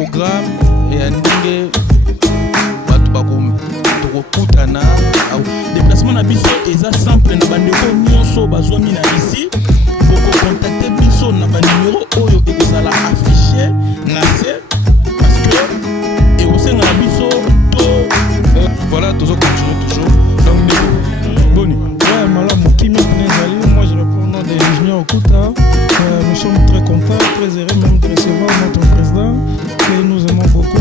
programme et andingue batu bakokutana déplacement na biso eza simple na bandeko nyonso bazwami na ici boko contacter biso na ba numéro oyo ekozala affiché na se parce que et osenga na biso to voilà toujours continuer toujours donc boni ouais malamu kimia kunezali moi je réponds au nom de l'ingénieur Okuta. Nous sommes très contents, très heureux même de recevoir notre président que nous aimons beaucoup.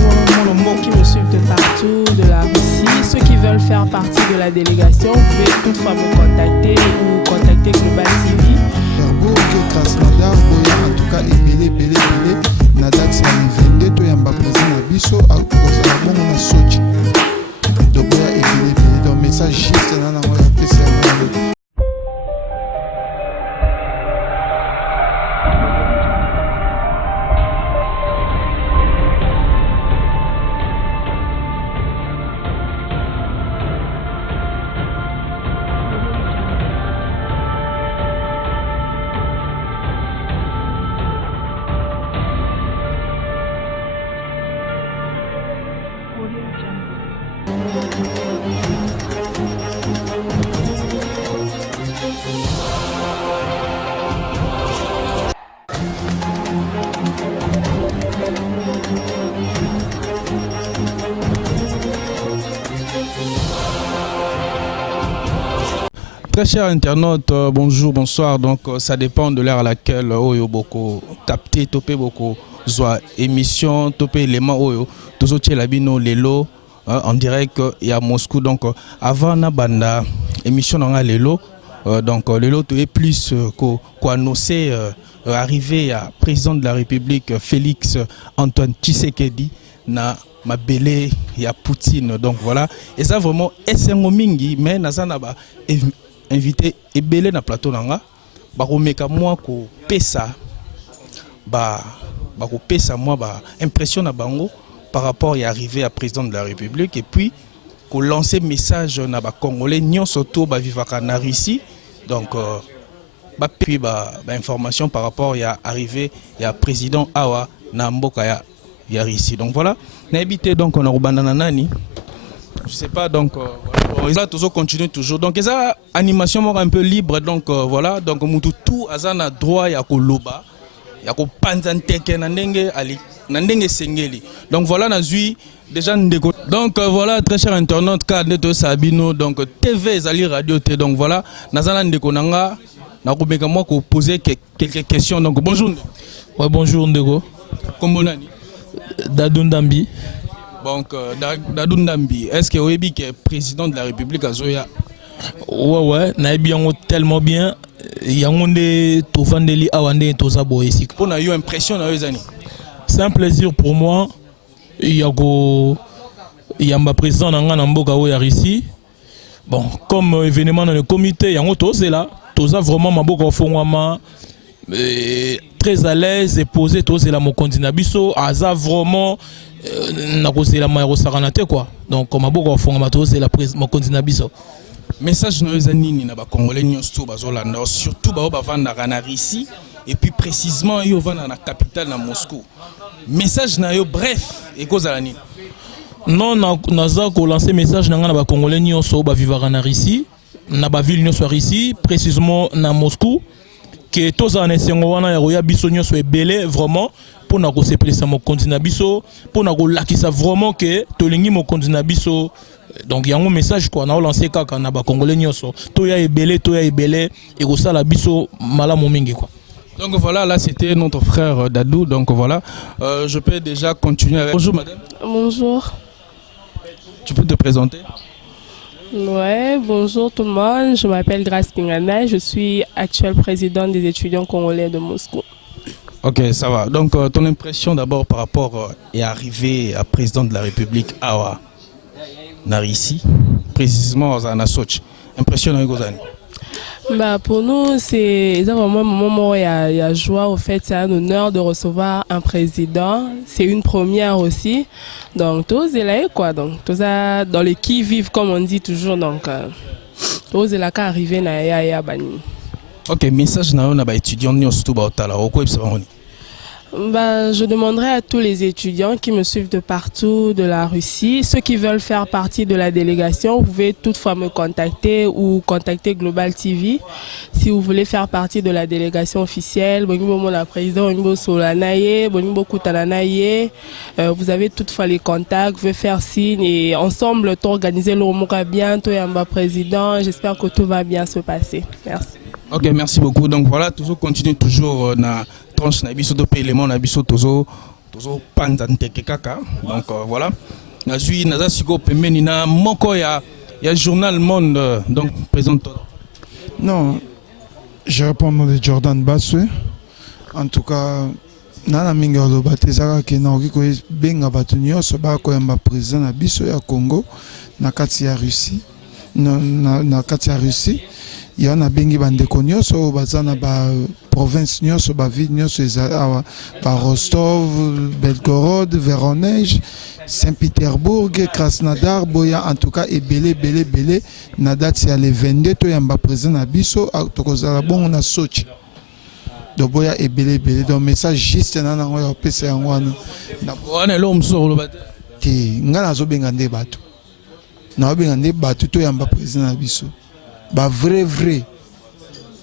Qui me suivent de partout, de la Russie. Ceux qui veulent faire partie de la délégation, vous pouvez toutefois me contacter ou contacter Global TV. Herbo, Krasnodar, Boya, en tout cas, Belé, Nadax, Nivende, Toyamba, président Abisso, Kozalabon, on a Sochi. Donc, Boya, Belé, donc, message juste, Nana, on a fait ça. Très chers internautes, bonjour, bonsoir. Donc ça dépend de l'heure à laquelle Oyo Boko tapé, topé Boko soit émission, topé élément Oyo, tous autres labino lelo en direct et à Moscou. Donc avant na banda émission dans lelo, donc lelo tu es plus qu'annoncé arrivé à président de la République Félix Antoine Tshisekedi na mabele ya Poutine. Donc voilà, et ça vraiment est mingi mais na ba invité ebele na plateau nanga bakomeka moi ko pesa bakopesa moi ba impression na bango par rapport à arriver à président de la République et puis ko lancer message na ba congolais nyonso to ba vivaka na Russie donc puis ba information par rapport à arriver à président awa na mboka ya Russie. Donc voilà, na habité donc on a robandana nani je sais pas donc voilà toujours continue toujours donc ça animation un peu libre donc voilà donc mutu tout azana droit ya koloba ya ko panza nteke na ndenge sengeli donc voilà nazui déjà ndeko donc voilà très cher internaute cadre de Sabino donc TV ezali radio T donc voilà nazana ndeko nanga na komeka moi ko poser quelques questions donc bonjour. Ouais bonjour ndeko. Kombo nani? Dadou Ndambi. Donc, Dadou Ndambi, est-ce que vous avez que président de la République à Zoya? Ouais, Naïbi yango tellement bien. Yangonde Tovandeli Awande Tozabo ici. On a eu impression dans les années. C'est un plaisir pour moi. Yago Yamba président Nanga Mboka Oya ici. Bon, comme événement dans le comité, Yango Tozé là. Toza vraiment Mboka Fongwama. Très à l'aise et posé Tozé là mon candidat Bisso. Aza vraiment. Quoi. Donc, comme a beaucoup de c'est la prise mon candidat Bisso. Message nous anini na ba congolais nyonso bazolanda surtout ba vanda na Russie et puis précisément yo vanda na capitale na Moscou. Message na yo bref et kozala nini? Non naza ko lancer message na nga na ba congolais nyonso ba vivara na Russie na ba ville nyonso Russie précisément na Moscou que tous en esengo wana ya roya biso nyonso ebele vraiment pour na ko se placer mon candidat Bisso pour na ko lakisa vraiment que tolingi mon candidat Bisso. Donc il y a un message quoi na lancer kaka na ba congolais nyonso to ya ebele et ko sala biso malamu mingi quoi. Donc voilà, là c'était notre frère Dadou. Donc voilà, je peux déjà continuer avec... Bonjour madame. Bonjour. Tu peux te présenter? Ouais, bonjour tout le monde. Je m'appelle Grace Pingana. Je suis actuelle présidente des étudiants congolais de Moscou. Ok, ça va. Donc ton impression d'abord par rapport à arriver à président de la République Awa Narisi, précisément à Sochi. Impression à Gozani. Bah pour nous, c'est vraiment un moment où il y a joie. Au fait, c'est un honneur de recevoir un président. C'est une première aussi. Donc, tous les là, quoi. Donc, tous dans les qui vivent, comme on dit toujours. Donc, tous les là, qui arrivent, na bani. Ok, message na on a étudiant ni surtout ba otala. Oko ibsa bangoni. Je demanderai à tous les étudiants qui me suivent de partout de la Russie, ceux qui veulent faire partie de la délégation, vous pouvez toutefois me contacter ou contacter Global TV si vous voulez faire partie de la délégation officielle. La présidente vous avez toutefois les contacts, vous pouvez faire signe et ensemble organiser le Romoka bien, toi et président. J'espère que tout va bien se passer. Merci. Ok, merci beaucoup. Donc voilà, toujours continue toujours na tranche na biso to élément na biso toujours panzante kaka. Donc voilà. Nazui naza siko pembeni na moko ya journal Monde. Donc présente. Non, je réponds au nom de Jordan Basswe. En tout cas, nana minga loba tezaka ke na oki ko benga bato nyonso ba ko yamba président na biso ya Congo na kati ya Russie. Na kati ya Russie. Il y a un bengi bandeko nyonso bazana ba province nyonso ba ville nyonso ezala ba Rostov, Belgorod, Voronezh, Saint-Pétersbourg, Krasnodar, boya en tout cas ebele na date ya le 22 to yamba président na biso tokozala bongo na Sochi. Donc boya ebele donc message juste na ngo ya pesa yango wana. Na wana lo msoro ba te ngana zo benga nde bato. Na benga nde bato to yamba président na biso. Ba vrai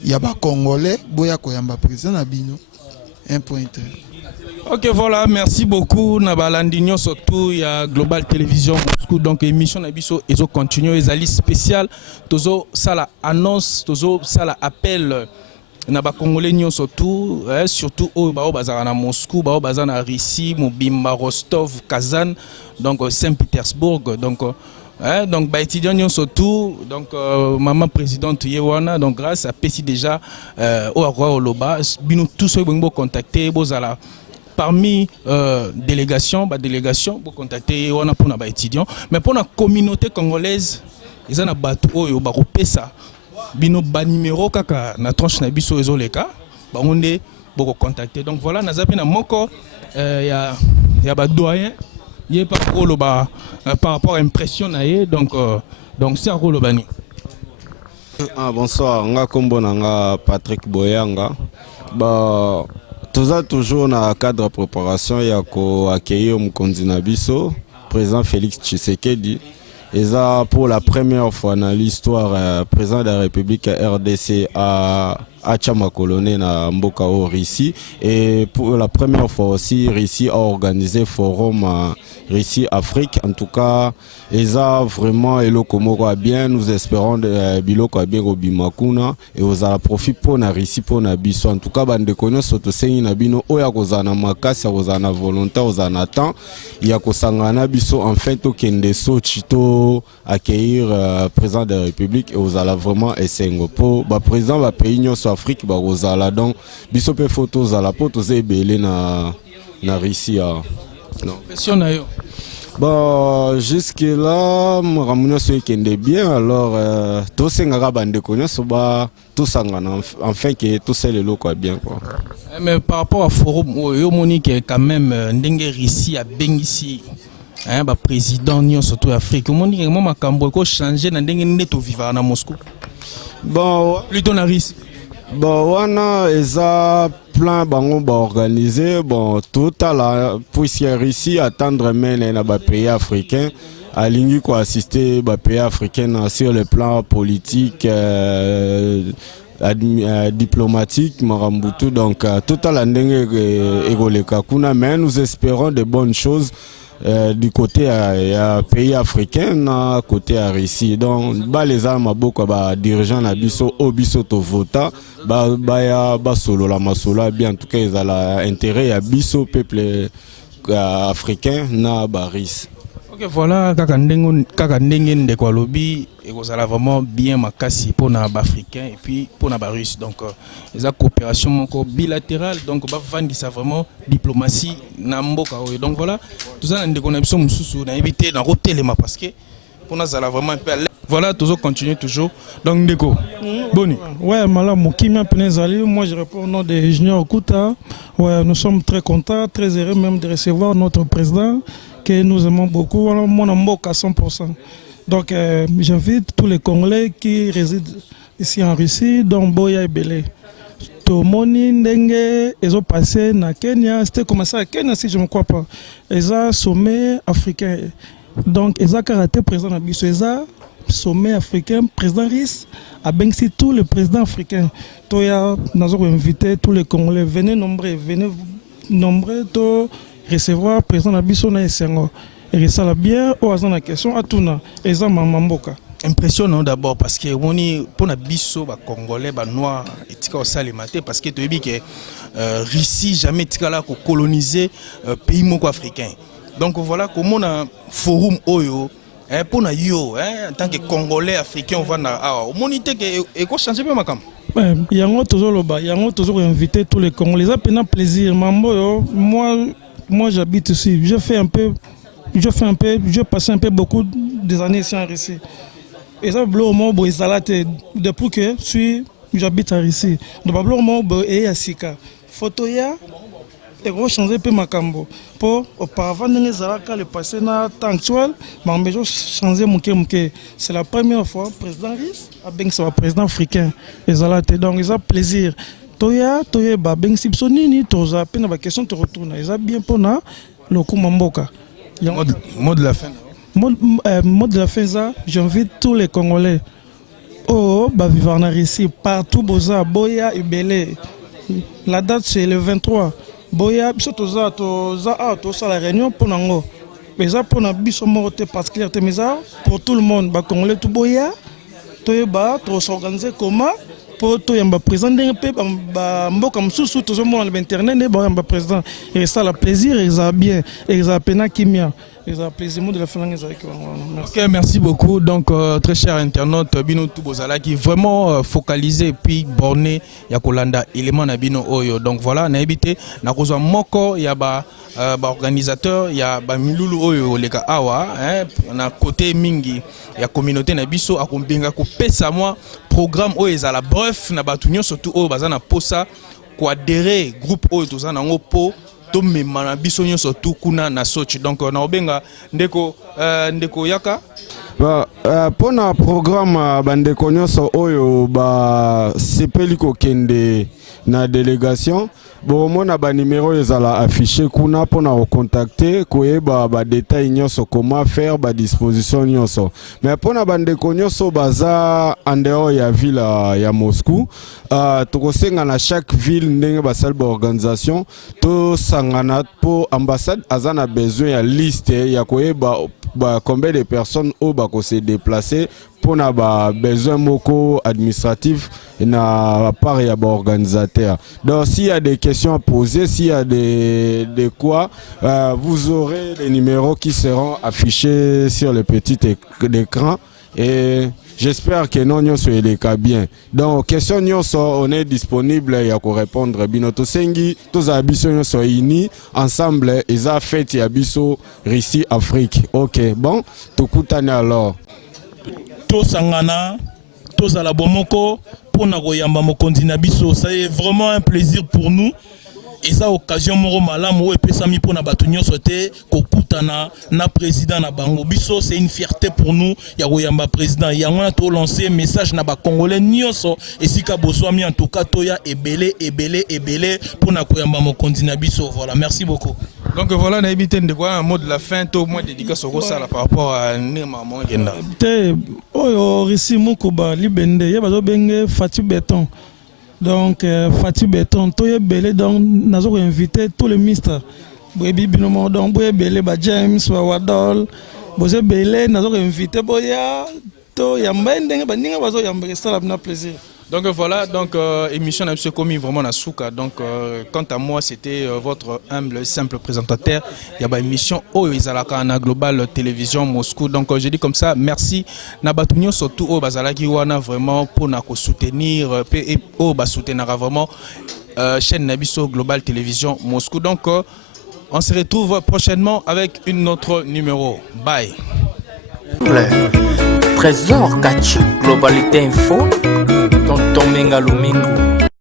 il y a ba congolais boya koyamba président na bino 1.3. Ok, voilà, merci beaucoup na balandi nyonso tout ya Global Télévision Moscou. Donc émission na biso ezo continue ezali spécial tozo sala annonce tozo sala appel na ba congolais nyonso tout surtout au bazara na Moscou bazana na Russie Mobimba Rostov Kazan donc Saint-Pétersbourg donc bah étudiants surtout donc maman présidente Yewana donc grâce à Pessi déjà au roi Oloba bino tous ceux qui contacter bozala parmi délégation pour contacter Yewana pour na ba étudiants mais pour la communauté congolaise ils en a battu oyo ba kopesa bino ba numéro kaka na tranche na biso ezoleka ba onde boko contacter donc voilà na zapi na moko ya ba doyen il par rapport à l'impression donc c'est à Rolobani. Bonsoir, nga kombo nga Patrick Boyanga. Toujours na cadre de préparation ya ko accueillir mukonzi na biso président Félix Tshisekedi. Et ça pour la première fois dans l'histoire président de la République RDC à Chamakolone na Mboka au Russie et pour la première fois aussi Russie a organisé forum Russie Afrique en tout cas et ça vraiment eloko moko bien nous espérons biloko bien au bimakuna et aux ala profit pour na Russie pour na biso en tout cas bande konyo soto sengi na bino oya kozana makasi kozana volonté kozana temps ya kosangana biso en fait to kende Sochi to accueillir président de la République et aux ala vraiment esengo pour ba président ba pays nyonso Afrique ba kozala donc biso pe photos à la poto zebele na Russie non question na yo bon jusque là ramuno so kende bien alors to senga bande konyo so ba to sangana enfin que tout c'est le loco bien quoi mais par rapport à forum yo monique quand même ndenge Russie a bengisi ba président nyo surtout Afrique monique comment makambo ko changer na ndenge neto vivre na Moscou bon plutôt na Russie. Bon, wana eza plan bango ba organisé bon total puisque Russie attendre men na ba pays africain alingi ko assister ba pays africain sur le plan politique diplomatique marambutu donc total ndenge egoleka kuna mais nous espérons de bonnes choses du côté pays africain na côté à Russie donc les armes beaucoup dirigeants na biso obiso to vota ya solo la masolo bien en tout cas ils ont intérêt à biso peuple africain na Baris. Ok voilà kaka ndenge ndeko lobi ekozala vraiment bien makasi pour na africain et puis pour na Russe donc les coopération moko bilatérale donc ba vandisa vraiment diplomatie na mboka oyo donc voilà tout ça ndeko na biso mususu na éviter na rotelema parce que pour na zala vraiment un peu voilà toujours continuer toujours donc ndeko boni ouais malamu kimia penezali moi je réponds au nom de Junior Kuta ouais nous sommes très contents très heureux même de recevoir notre président que nous aimons beaucoup, mon amour à 100%. Donc j'invite tous les Congolais qui résident ici en Russie, dont Boya et Belé. tomoni ndenge ezo passé na Kenya, c'était commencé à Kenya si je ne me crois pas. Eza sommet africain. Donc eza karaté président na biso, eza sommet africain, président RIS a bengsi tous les présidents africains. Toya nazo invité tous les Congolais, venez nombreux to recevoir président na biso na Esengo. Et ça la bien au hasard la question à tuna eza mamamboka. Impressionnant d'abord parce que pour na biso ba congolais ba noir etika osalemate parce que tu dis que Russie jamais tika la ko coloniser pays moko africain. Donc voilà comment on a forum oyo pour na yo en tant que congolais africain on va na au monité que eko changer pas makam. Yango tozoloba, yango tozo inviter tous les Congolais, ça pena plaisir mambo yo. Moi j'habite ici, je passe un peu beaucoup des années ici en Russie. Et ça, depuis que j'habite à Russie, et à Sika. Photo ya, et on change un peu ma cambo. Pour auparavant, le passé na temps actuel, mais je changer mon kémké. C'est la première fois président Riss a bien que président africain. Et ça donc ils ont plaisir. Toya ben sipsonini toza pena ba question te retourne. Ils ont bien pour na le kumamboka. Mot de la fin. Mot de la fin, ça, j'invite tous les Congolais. Oh, vivre en Russie, partout, Boza, Boya et Belé. La date c'est le 23. Boya, Bisotoza, Toza, la réunion pour Nango. Mais ça, pour Nabiso Morote particulière, mais ça, pour tout le monde, Congolais, tout Boya, Toyeba, to s'organiser comment pour tout yamba président d'un peu mboka msusu tout le monde internet ne ba président et ça la plaisir et ça bien et ça pena kimia et ça plaisir de la fin OK, merci beaucoup. Donc très cher internaute bino tout bozala qui vraiment focalisé puis borné ya kolanda élément na bino oyo. Donc voilà na ebité na kozwa moko ya ba organisateur ya ba milulu oyo leka awa na côté mingi ya communauté na biso akombinga ko pesa moi programme oyo ezala bref na batu nyonso surtout oyo baza na posa ko adhérer groupe oyo toza nango po to mema na biso nyonso surtout kuna na Sochi. Donc na obenga ndeko yaka pona programme bandeko nyonso oyo ba sepeli ko kende na délégation bon na ba numéro ezala affiché kuna pona recontacter koyeba ba détail nyonso comment faire ba disposition nyonso mais pona bandeko nyonso baza en dehors ya ville ya Moscou tokosenga na chaque ville ndenge basal ba organisation to sangana po ambassade azana besoin ya liste ya koyeba combien de personnes au bako se déplacer pour na ba besoin moko administratif na part ya ba organisateur. Donc s'il y a des questions à poser, s'il y a de quoi vous aurez les numéros qui seront affichés sur le petit écran et j'espère que non nyonso eleka bien. Donc question nyonso on est disponible ya ko répondre binoto sengi toza biso nyonso ini ensemble eza fête ya biso Russie Afrique. OK, bon, tokutane alors. Tosangana, tozala bomoko pona koyamba mokonzi na biso, c'est vraiment un plaisir pour nous. Et ça occasion moro malamu et pesami pona batu nyonso te kokutana na président na bango biso, c'est une fierté pour nous ya koyamba président yango na to lancer message na ba congolais nyonso esika boswami en tout cas toya ebele pona koyamba mokonzi na biso. Voilà, merci beaucoup. Donc voilà, on a évité de voir un mot de la fin, tout au moins dédicace au ça par rapport à Nema Mongenda. Oh, Rissi Moukouba, Libende, Yabazo Benge, Fatih Béton. Donc, Fatih Béton, Toye Belé, donc, nous avons invité tous les ministres. Boyebi Binomo, donc, Boye Belé, James, Wadol, Boye Belé, nous avons invité Boya, To Yambende, Baninga, Bazo Yambé, ça a plaisir. Donc voilà, donc émission n'a pas commis vraiment na souka. Donc quant à moi, c'était votre humble simple présentateur. Il y a une émission au Izalaka na Global Télévision Moscou. Donc je dis comme ça, merci na batunyo surtout au bazalaki wana vraiment pour na soutenir et au ba soutenir vraiment chaîne Nabiso Global Télévision Moscou. Donc on se retrouve prochainement avec une autre numéro. Bye. Trésor Kachi, Globalité Info, Tonton Menga Lumingo.